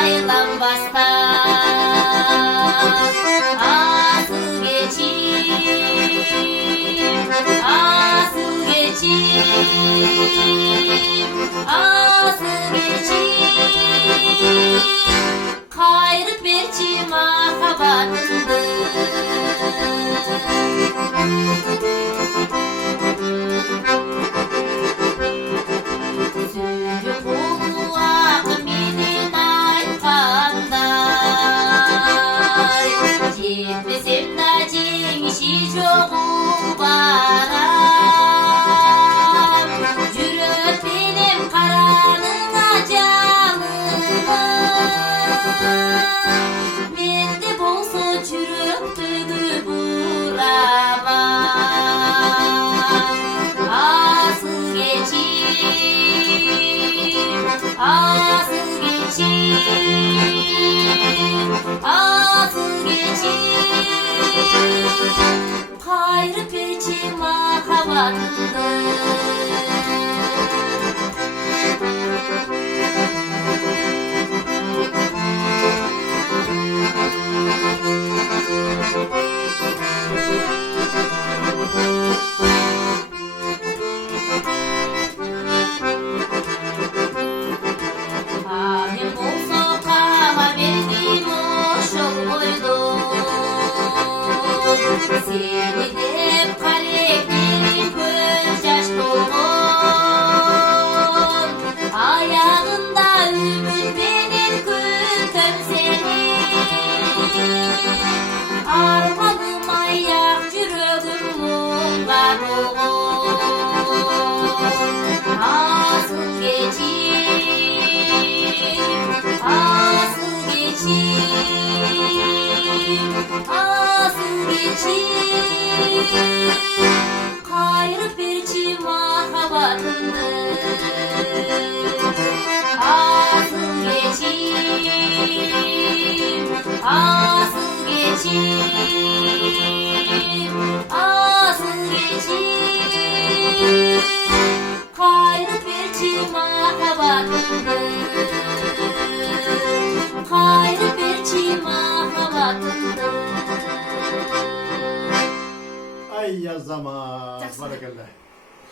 aylanbastan asıl geçip asıl geçip asıl geçip kayrı perçi mahabatındır. Sürüp oluak minin aytkanday jetmesem da jеңиши жогу барам жүрөт менен караныңа жалынам менде болсо жүрөктөгү бурамам асыл geçip asıl geçip asıl geçip kayrı perçi mahabatındır. Abim olsa kala verdim oşol boydum seni dep kaleklerim көз жаш толгон аягында үмүт менен күтөм сени арманым аяк жүрөгүм муңга толгон асыл geçip asıl geçip asıl geçip kayrı perçi mahabatındır. Asıl geçip asıl geçip asıl geçip kayrı perçi mahabatındır. Kayrı perçi mahabatındır. Ay ya zaman. Barakallah.